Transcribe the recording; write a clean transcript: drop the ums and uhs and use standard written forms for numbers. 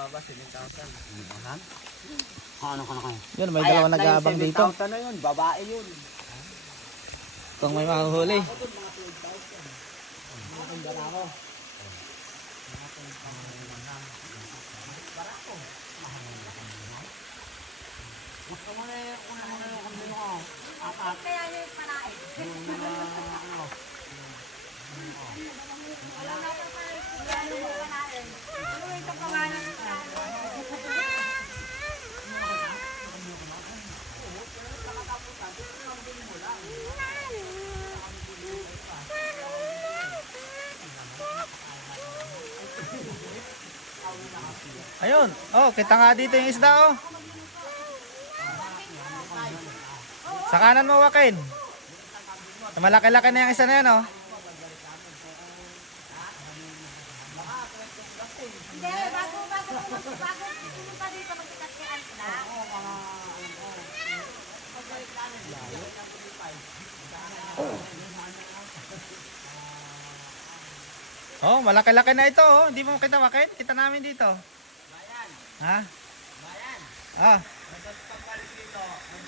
mababa, 7,000. Ano ka na kayo? Yun, may dalawa nag-aabang dito. 7,000 na yun, babae yun. Kung may mahuhuli. Kaya yung panain. Wala na pa panain. Ano yung kapangalan ng Ayun. Oh, kita nga dito yung isda oh. Sa kanan mo, Wakin. Malaki-laki na yung isa na yan oh. Hindi, bago pumunta dito, magkikasihan sila. Oh, malaki-laki na ito oh. Hindi mo kita, Wakin? Kita namin dito. Ha? Ah.